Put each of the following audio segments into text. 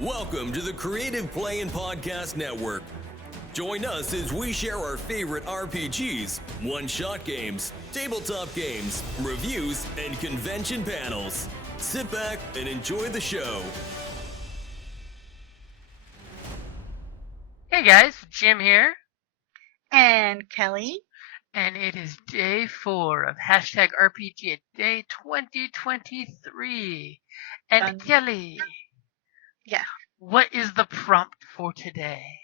Welcome to the Creative Play and Podcast Network. Join us as we share our favorite RPGs, one-shot games, tabletop games, reviews, and convention panels. Sit back and enjoy the show. Hey guys, Jim here, And Kelly. and it is day 4 of hashtag RPGaDay 2023. And Done. Kelly, Yeah. what is the prompt for today?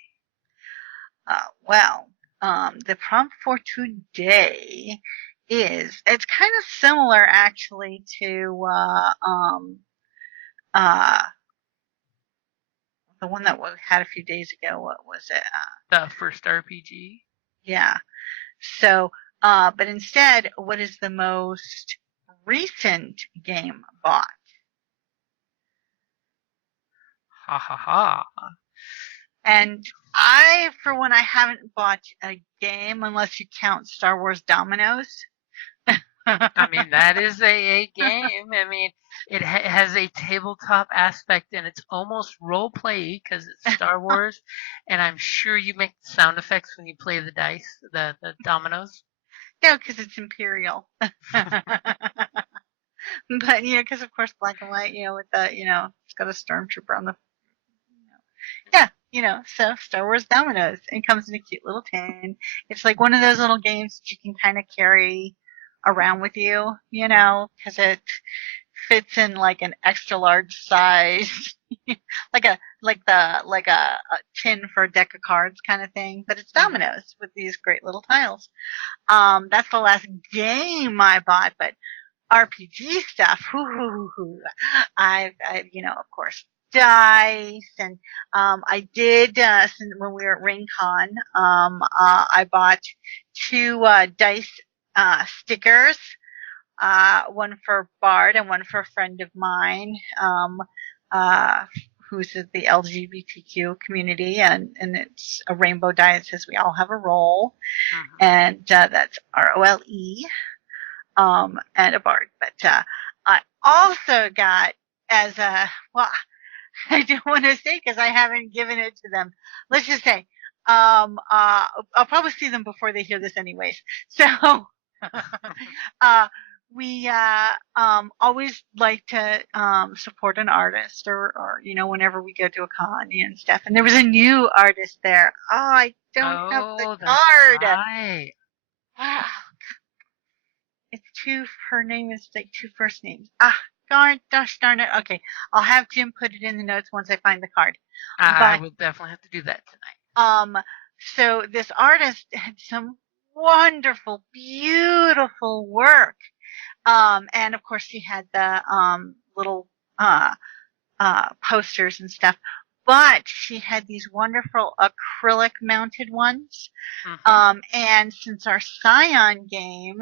The prompt for today it's kind of similar actually to the one that we had a few days ago. What was it? The first RPG? Yeah. So, but instead, what is the most recent game bought? Ha ha ha. And for one, I haven't bought a game unless you count Star Wars Dominoes. I mean, that is a game. I mean, it has a tabletop aspect and it's almost role-play because it's Star Wars. And I'm sure you make sound effects when you play the dice, the dominoes. No, because it's Imperial. But, because of course black and white, with the, it's got a stormtrooper on the, so Star Wars Dominoes. It comes in a cute little tin. It's like one of those little games that you can kind of carry around with you, because it fits in like an extra large size, like a tin for a deck of cards kind of thing. But it's dominoes with these great little tiles. That's the last game I bought, but RPG stuff. I've of course, dice, and I did when we were at RainCon. I bought 2 dice stickers, one for Bard and one for a friend of mine, who's in the LGBTQ community, and it's a rainbow die that says we all have a role, and that's ROLE. And a Bard. But I also got I don't want to say because I haven't given it to them. Let's just say, I'll probably see them before they hear this anyways. So, we always like to support an artist or whenever we go to a con and stuff. And there was a new artist there. Oh, I don't have the card. Right. Her name is like 2 first names. Gosh darn it. Okay. I'll have Jim put it in the notes once I find the card. I will definitely have to do that tonight. So this artist had some wonderful, beautiful work. And of course she had the, little, posters and stuff. But she had these wonderful acrylic mounted ones. And since our Scion game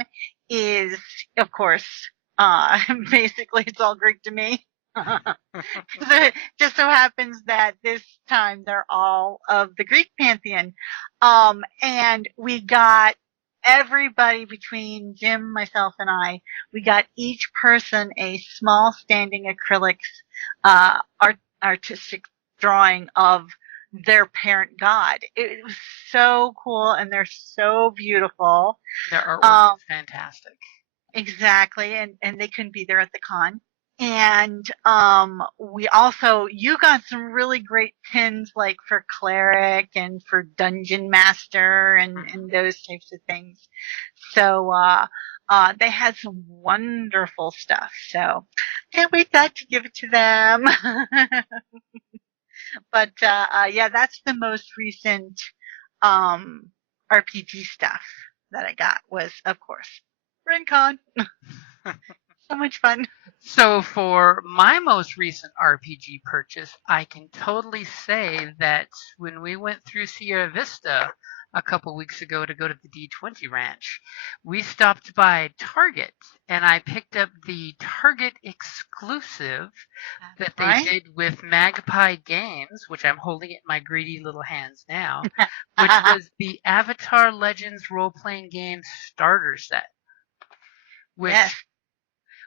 is, of course, basically it's all Greek to me. It just so happens that this time they're all of the Greek pantheon. And we got everybody between Jim, myself, and I, we got each person a small standing acrylics, artistic drawing of their parent god. It was so cool, and they're so beautiful. Their artwork is fantastic. Exactly, and they couldn't be there at the con. And you got some really great pins like for cleric and for dungeon master and those types of things. So they had some wonderful stuff. So can't wait to give it to them. But that's the most recent RPG stuff that I got was, of course, RenCon. So much fun. So for my most recent RPG purchase, I can totally say that when we went through Sierra Vista a couple weeks ago to go to the D20 Ranch, we stopped by Target, and I picked up the Target exclusive that they did with Magpie Games, which I'm holding it in my greedy little hands now, which was the Avatar Legends role-playing game starter set, which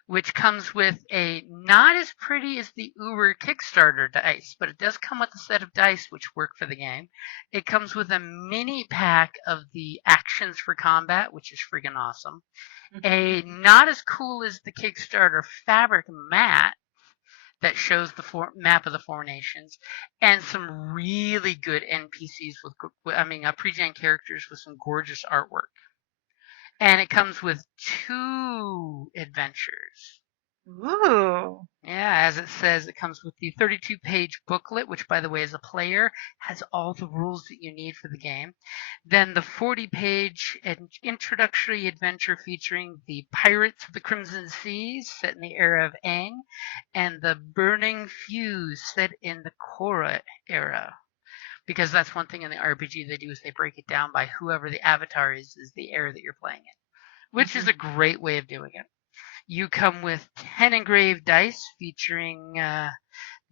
which comes with a not as pretty as the Uber Kickstarter dice, but it does come with a set of dice which work for the game. It comes with a mini pack of the actions for combat, which is friggin' awesome. A not as cool as the Kickstarter fabric mat that shows the map of the four nations, and some really good NPCs pre-gen characters with some gorgeous artwork. And it comes with 2 adventures. Ooh. Yeah, as it says, it comes with the 32-page booklet, which, by the way, as a player, has all the rules that you need for the game. Then the 40-page introductory adventure featuring the Pirates of the Crimson Seas, set in the era of Aang, and the Burning Fuse, set in the Korra era. Because that's one thing in the RPG they do is they break it down by whoever the avatar is the era that you're playing in, which is a great way of doing it. You come with 10 engraved dice featuring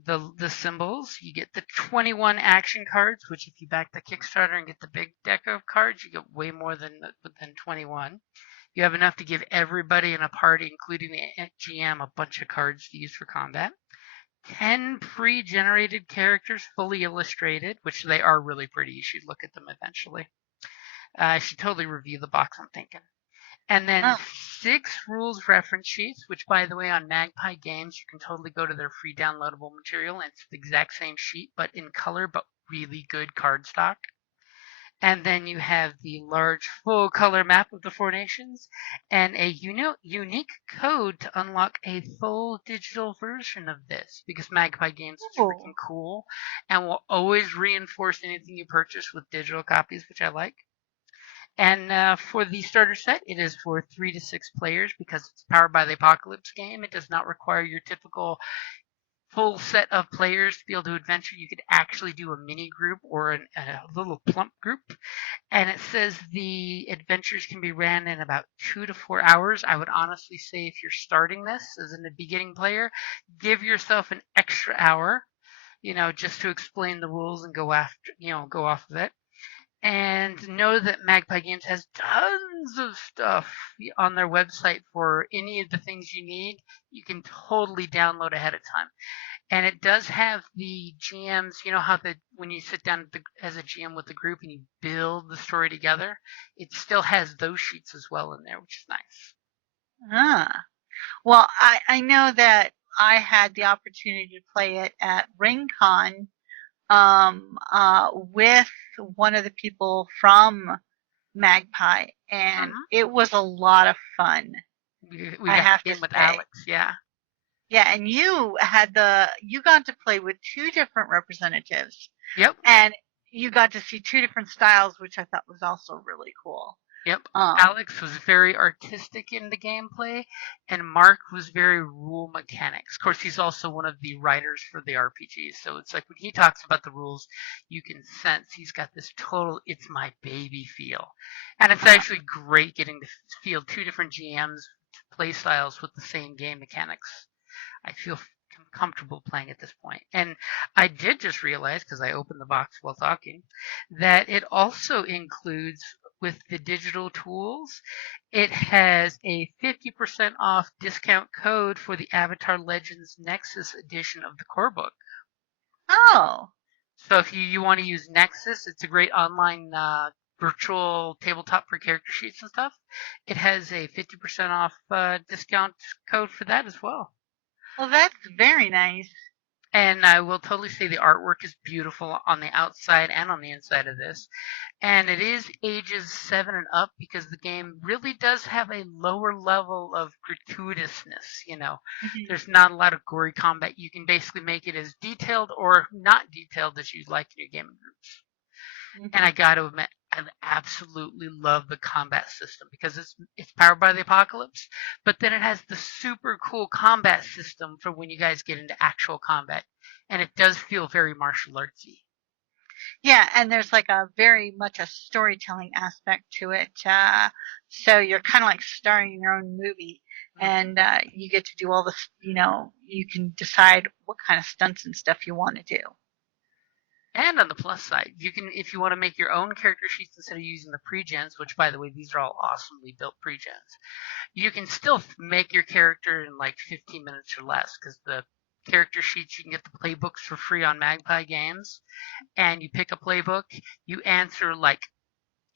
the symbols. You get the 21 action cards, which if you back the Kickstarter and get the big deck of cards, you get way more than 21. You have enough to give everybody in a party, including the GM, a bunch of cards to use for combat. 10 pre-generated characters, fully illustrated, which they are really pretty. You should look at them eventually. I should totally review the box, I'm thinking. And then 6 rules reference sheets, which, by the way, on Magpie Games, you can totally go to their free downloadable material, and it's the exact same sheet, but in color, but really good cardstock. And then you have the large full-color map of the four nations, and a unique code to unlock a full digital version of this, because Magpie Games is freaking cool, and will always reinforce anything you purchase with digital copies, which I like. And for the starter set, it is for 3 to 6 players because it's powered by the Apocalypse game. It does not require your typical full set of players to be able to adventure. You could actually do a mini group or a little plump group. And it says the adventures can be ran in about 2 to 4 hours. I would honestly say if you're starting this as a beginning player, give yourself an extra hour, just to explain the rules and go off of it. And know that Magpie Games has tons of stuff on their website for any of the things you need. You can totally download ahead of time. And it does have the GMs, how when you sit down as a GM with the group and you build the story together, it still has those sheets as well in there, which is nice. Well, I know that I had the opportunity to play it at RingCon with one of the people from Magpie, and it was a lot of fun. We got to with Alex, yeah. Yeah, and you got to play with 2 different representatives. Yep. And you got to see 2 different styles, which I thought was also really cool. Yep. Alex was very artistic in the gameplay, and Mark was very rule mechanics. Of course, he's also one of the writers for the RPGs, so it's like when he talks about the rules, you can sense he's got this total "it's my baby" feel, and it's actually great getting to field 2 different GMs play styles with the same game mechanics. I feel comfortable playing at this point. And I did just realize, because I opened the box while talking, that it also includes, with the digital tools, it has a 50% off discount code for the Avatar Legends Nexus edition of the core book. Oh. So if you want to use Nexus, it's a great online virtual tabletop for character sheets and stuff. It has a 50% off discount code for that as well. Well, that's very nice. And I will totally say the artwork is beautiful on the outside and on the inside of this. And it is ages 7 and up because the game really does have a lower level of gratuitousness, There's not a lot of gory combat. You can basically make it as detailed or not detailed as you'd like in your gaming groups. And I got to admit, I absolutely love the combat system because it's powered by the Apocalypse, but then it has the super cool combat system for when you guys get into actual combat, and it does feel very martial artsy. Yeah, and there's like a very much a storytelling aspect to it. So you're kind of like starring in your own movie, and you get to do all this. You can decide what kind of stunts and stuff you want to do. And on the plus side, you can, if you want to make your own character sheets instead of using the pre-gens, which by the way, these are all awesomely built pre-gens, you can still make your character in like 15 minutes or less because the character sheets, you can get the playbooks for free on Magpie Games, and you pick a playbook, you answer like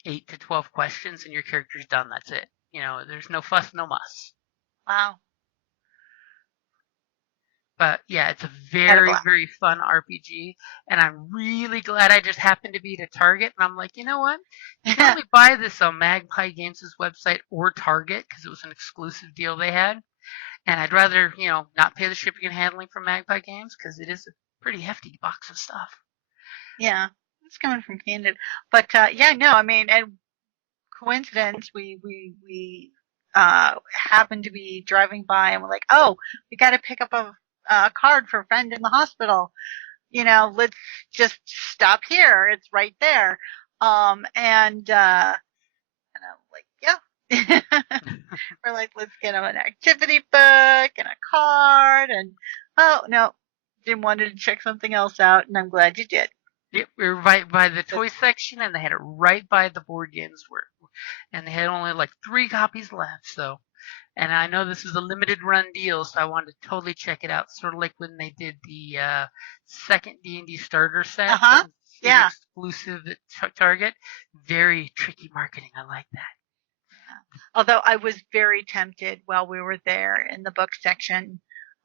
8 to 12 questions, and your character's done. That's it. There's no fuss, no muss. Wow. But yeah, it's a Had a very, blast. very fun RPG, and I'm really glad I just happened to be at Target, and I'm like, you know what? You can only buy this on Magpie Games' website or Target because it was an exclusive deal they had, and I'd rather, not pay the shipping and handling from Magpie Games because it is a pretty hefty box of stuff. Yeah, it's coming from Candid. But yeah, no, I mean, and coincidence, we happened to be driving by and we're like, oh, we got to pick up a card for a friend in the hospital. Let's just stop here. It's right there. And I'm like, yeah. We're like, let's get him an activity book and a card. And oh no, Jim wanted to check something else out, and I'm glad you did. Yep, we were right by the toy section, and they had it right by the board games and they had only like 3 copies left. So, and I know this is a limited run deal, so I wanted to totally check it out. Sort of like when they did the second D&D starter set, Uh-huh. Yeah. exclusive at Target. Very tricky marketing. I like that. Although I was very tempted while we were there in the book section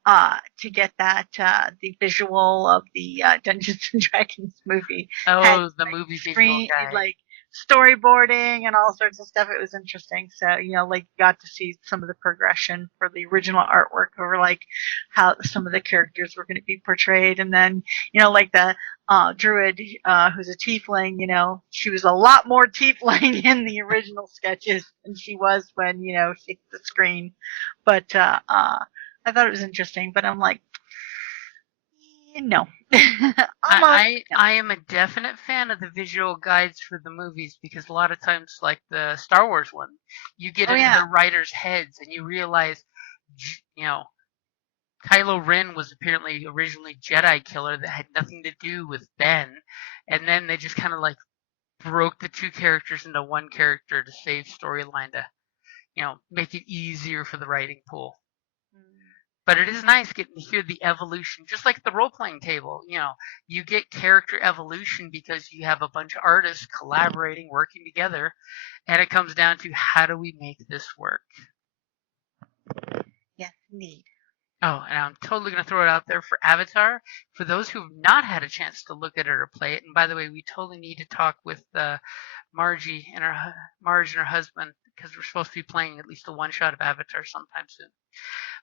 to get that the visual of the Dungeons and Dragons movie. Oh, had, the like, movie visual screen, guide. like storyboarding and all sorts of stuff. It was interesting. So, like got to see some of the progression for the original artwork over like how some of the characters were going to be portrayed. And then, like the druid who's a tiefling, she was a lot more tiefling in the original sketches than she was when, she hit the screen. But I thought it was interesting, but I'm like, no. I am a definite fan of the visual guides for the movies because a lot of times, like the Star Wars one, you get into the writers' heads and you realize, Kylo Ren was apparently originally Jedi killer that had nothing to do with Ben, and then they just kind of like broke the 2 characters into one character to save storyline to, make it easier for the writing pool. But it is nice getting to hear the evolution, just like the role-playing table. You get character evolution because you have a bunch of artists collaborating, working together, and it comes down to how do we make this work? Yes, indeed. Oh, and I'm totally going to throw it out there for Avatar. For those who have not had a chance to look at it or play it, and by the way, we totally need to talk with Marge and her husband because we're supposed to be playing at least a one-shot of Avatar sometime soon.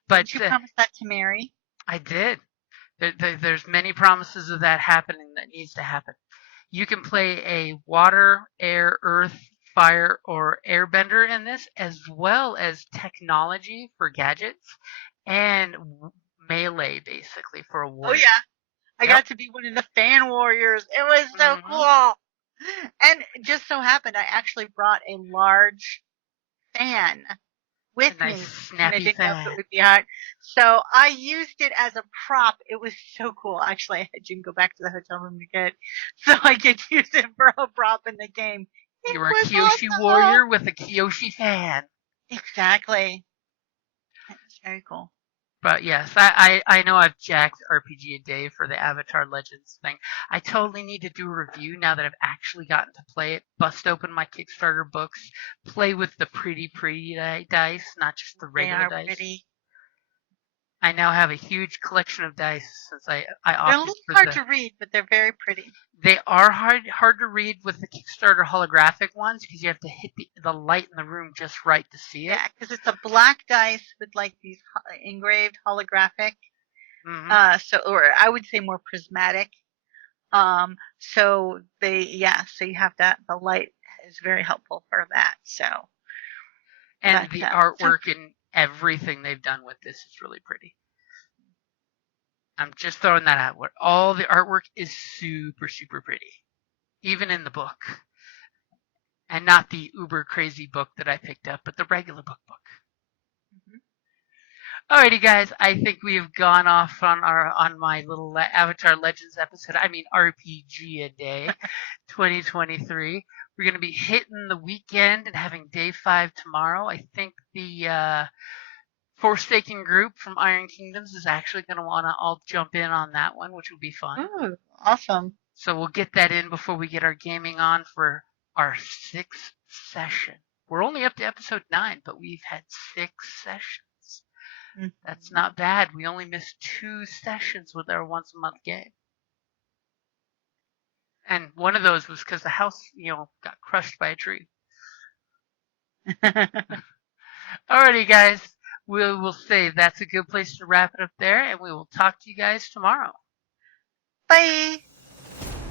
But did you promise that to Mary? I did. There's many promises of that happening that needs to happen. You can play a water, air, earth, fire, or airbender in this, as well as technology for gadgets and melee, basically, for a warrior. Oh, yeah. I got to be one of the fan warriors. It was so cool. And it just so happened I actually brought a large fan with me. And I didn't know if it would be hot. So I used it as a prop. It was so cool. Actually, I had Jim go back to the hotel room to get it so I could use it for a prop in the game. You were a Kyoshi warrior with a Kyoshi fan. Exactly. That was very cool. But yes, I know I've jacked RPGaDay for the Avatar Legends thing. I totally need to do a review now that I've actually gotten to play it. Bust open my Kickstarter books, play with the pretty dice, not just the regular dice. Pretty. I now have a huge collection of dice since I opted for they're a little hard to read, but they're very pretty. They are hard to read with the Kickstarter holographic ones because you have to hit the light in the room just right to see it. Yeah, because it's a black dice with like these engraved holographic. Or I would say more prismatic. So you have that. The light is very helpful for that. So. And the artwork and everything they've done with this is really pretty. I'm just throwing that out. All the artwork is super, super pretty. Even in the book. And not the uber crazy book that I picked up, but the regular book. Alrighty, guys. I think we have gone off on my little Avatar Legends episode. I mean RPGaDay 2023. We're gonna be hitting the weekend and having day 5 tomorrow. I think the Forsaken group from Iron Kingdoms is actually gonna wanna all jump in on that one, which will be fun. Ooh, awesome. So we'll get that in before we get our gaming on for our 6th session. We're only up to episode 9, but we've had 6 sessions. That's not bad. We only missed 2 sessions with our once a month game. And one of those was because the house, got crushed by a tree. Alrighty, guys. We'll say that's a good place to wrap it up there, and we will talk to you guys tomorrow. Bye.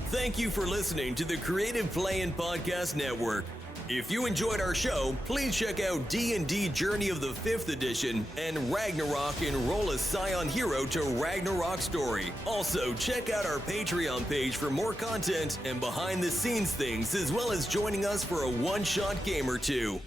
Thank you for listening to the Creative Play-In Podcast Network. If you enjoyed our show, please check out D&D Journey of the 5th Edition and Ragnarok Enroll a Scion Hero to Ragnarok Story. Also, check out our Patreon page for more content and behind-the-scenes things, as well as joining us for a one-shot game or two.